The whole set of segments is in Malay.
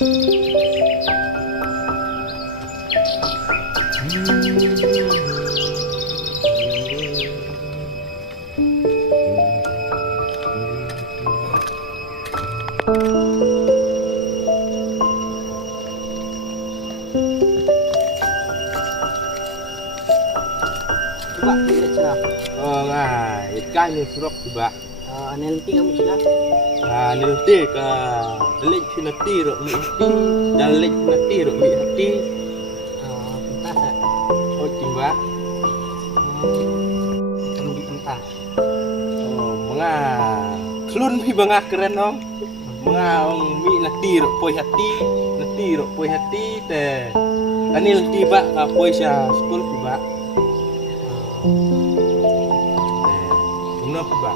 Coba lihat sana. Oh, nah, ikan yang surok coba. Nanti kamu sudah. Nah, nanti ke lek nanti rok mi hati, dan lek nanti rok mi hati. Pentas ya. Oh, coba. Kamu di pentas. Oh, menga. Kelun mi bangah keren dong. Menga ong mi nanti rok poi hati, teh. Ani nanti bak ka poi sya school coba. Guna coba.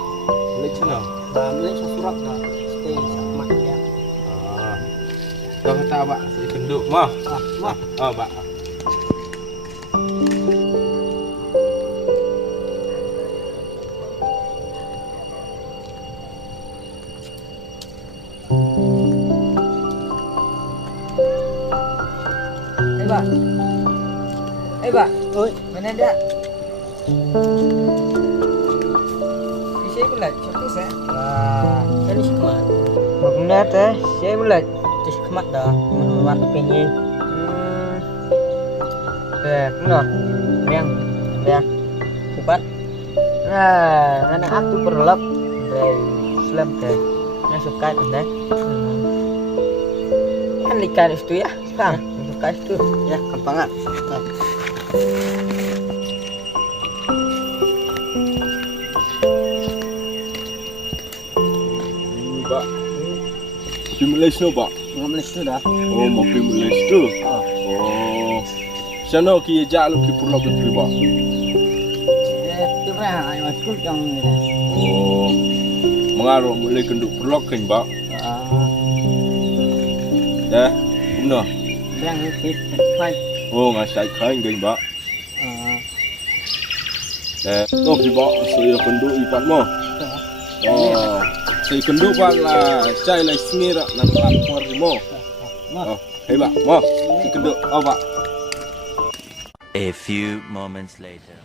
Lek sana. Lihat surat dah. Stay sama ya. Kau kata Pak, saya kenduk mah. Mah. Oh, Pak. Pak. Pak. Oi, mana ada? Bisa pula, siapa sih? Kan sekemat. Makna teh, saya pula sekemat dah, menuat pengen. No, yang, cepat. Nah, anak aku perlap dari Islam teh, yang suka teh. Kan ikan itu ya, sekarang suka itu ya, gampangan. Pak. Pergi Malaysia, Pak. Malaysia dah. Oh, mau pergi Malaysia. Oh. Sana ki jalu ki pulau ke Pak. Itu mah ayo masuk yang ni. Oh. Mengaruh mulai kenduk pulau kan, Pak. Dah, guna. Yang itu fight. Oh, ngasai kain kan, Pak. Dah, oh ki Pak, saya kenduk ipat mah. Oh. Saya kenduk Pak lah, saya lah sendiri nak lapor mo. Oh, hei Pak, mo. Saya kenduk, oh Pak. A few moments later.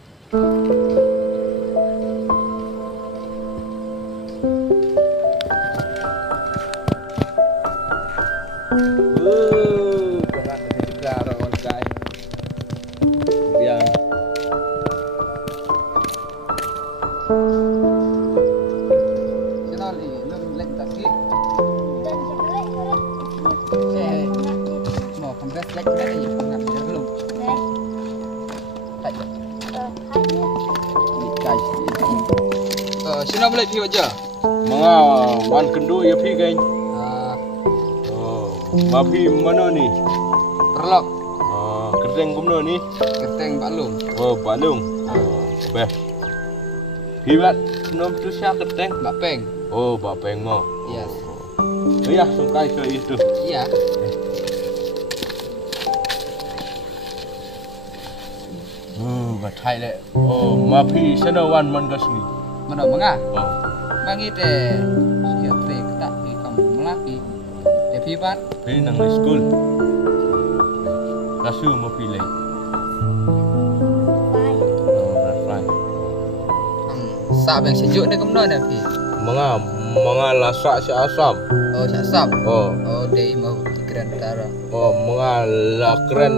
Berat dengan juga orang kaya. Biang. Kenal ni, belum lek tak sih? Saya mau kembali lek lek aja, enggak bisa belum. Tak. Guys, Sini boleh pergi aja. mga wan kendu ya pi kan. Oh, ma pi mana ni? Perlok, Kerteng kumno ni. keteng balung. Oh, balung. Beh. Pi bat nom tu sia kerteng. Bapeng. Oh, bapeng mo. Yes. Oh ya, sungkai so itu. Iya. Mà thay lại. Mà phi sẽ đâu ăn món cái gì? Mana mangga? Oh. Mangi teh. Ya teh tak di kampung Melaki. Teh pibat. Phi nang di school. Rasu mà phi lại. Right. Sab yang sejuk ni kemana ni pi? Mga lasak si asam. Oh, sab. Oh. Oh, dari mau Kran Utara. Oh, mga lakren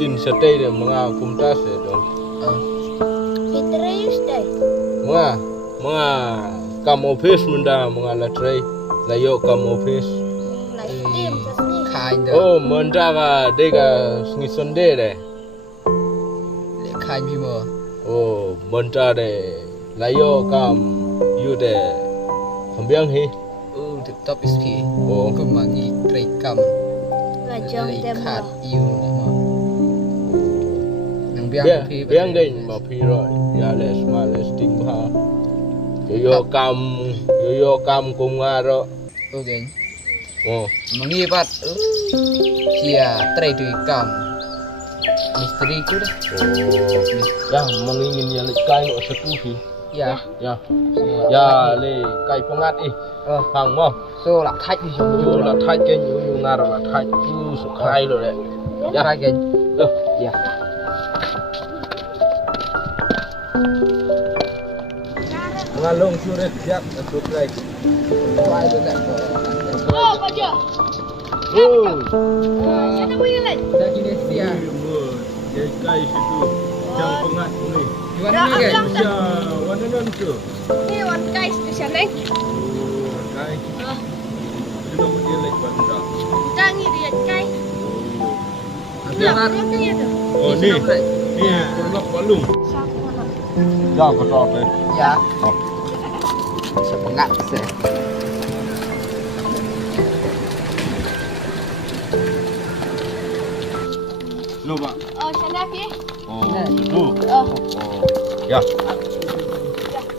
tin setay dia mga kumtas itu. Fitrayus deh. Mga kam office menda mga latray. Layo kam office. Lifetime kasih. Kind. Oh, menda ka dega sni Sunday deh. Kind bimo. Oh, menda deh. Layo kam you deh. Hambiang hi. Oh, top is pi. Oh. Kemangi trekam. Lajang Kat tembok. you. Nang biang pi. Biang gain mà phi rồi. Ya les ma les ting ba. Yo kam cùng aro. Oh, geng. Oh. Mangi pat. Sia trekam. Misteri ku dah. Oh. Yang mengingin ya lek kain kok sepuh. Ya. Ya. Ya le kai pengat ih. Phang mo. So là thách đi xong Yo là thai cái nyu nga là thai. Su khai rồi đấy. Ya thách cái. Ya. Ngalong surat siap untuk naik. Quay được lại. Oh, baca. Oh. Ya nak boleh lagi. Dah gini sia. Dia kai situ. Jang pengat ni. Gimana nih guys? Ya, warna non tu. Ni wan guys di sana. Kai. Sudah dia lek banda. Dah ni dia guys. Jangan. Nak ni tu. Oh ni. Ni perlok balung. Siapa nak? Ya betul deh. Ya. Oh. Sepengat se. Lu Pak. Oh, sana pi. Oh, itu. Oh. Ya.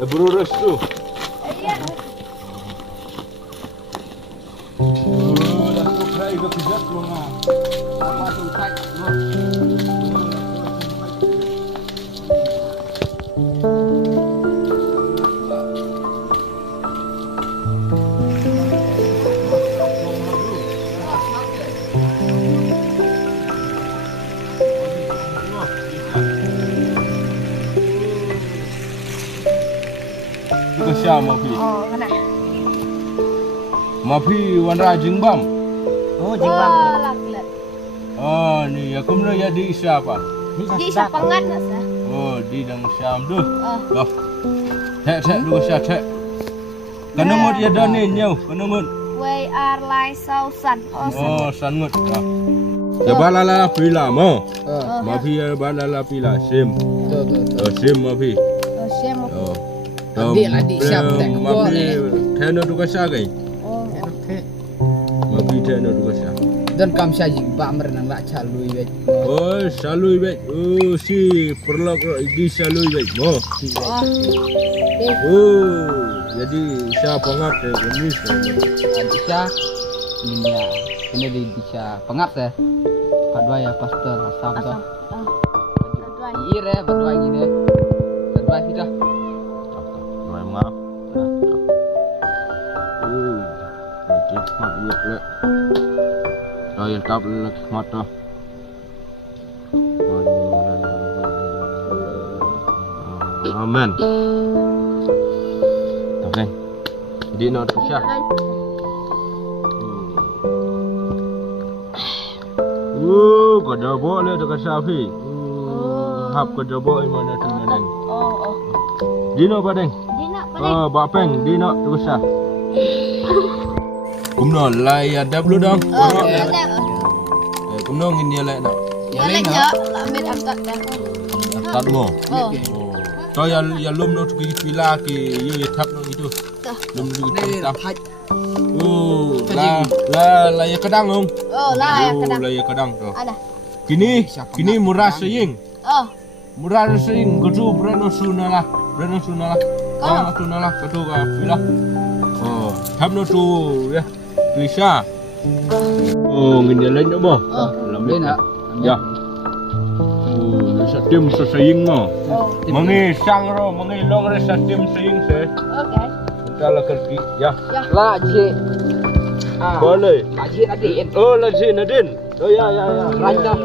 Berurus tu. Ya. Dah tu kai ke kejap lu ngah. Apa tu thách? Itu siapa mapi? Oh, kana. Mapi warna jingbam. Oh, Oh, jingbang. laklet. Oh, ni ya kumno ya di siapa? Di sapangan nak sah. Oh, di dang syam tu. Oh. Loh. Tek dulu syah tek. Kena mut ya dan ni nyau, kena mut. We are like sausan. Oh, Oh, sangut. Ya balala pila mo. Ờ. Mapi ya balala pila sim. Tuh. Oh, sim mapi. Oh, siapa? Oh. Adik siap tek gua Mapi ni. tena tu kasah kai. Oh. Mapi tena tu kasah. Dan kam sa jing ba mer nang la cha lui bet. Oh, salui bet. Oh, si perlok di salui bet mo. Oh. Oh, jadi siapa pengat ni? Bisa ini ya. Ini di bisa pengap ya. Berdua ya pastor asam tuh. Tuan. Iya berdua gini. Berdua kita. Memang. Oh, macam mana le? Oh, yang tak le mata. Amen. Okay. Jadi nak Syah. Kau dah bawa le dekat Syafi. Hap kau dah bawa mana tu neng. Oh, oh. Dino padeng. Di nak paling. Oh, bapeng dino dekat Syah. Kumno lai ada belum dong? Oh, ada. Kumno ngin dia lai nak. Ya lek ya, ambil angkat dah. Tak mo. Oh. Kau ya lum no tu pila ki ye tap no itu. Dah. Lum tu Ini tap. thách. Oh, la ya kadang ong. Oh, lah ya kadang. La ya kadang tu. Ada. Kini murah seying. Oh. Murah seying gedu brano sunala. Brano sunala. Oh. Sunala ketu ka pila. Oh, tap no tu ya. Tuisa. Oh, ngin dia lain mo. Oh. Đây nè. Ya. Oh, sa tim sa seying mo. Oh. Mangi sang ro, mangi long re sa tim seying se. Okay. Kalau kerja, ya. Là chị. À. Boleh. Là chị đã điện. Oh, Lazin Nadin. Oh ya. Ranh đâu.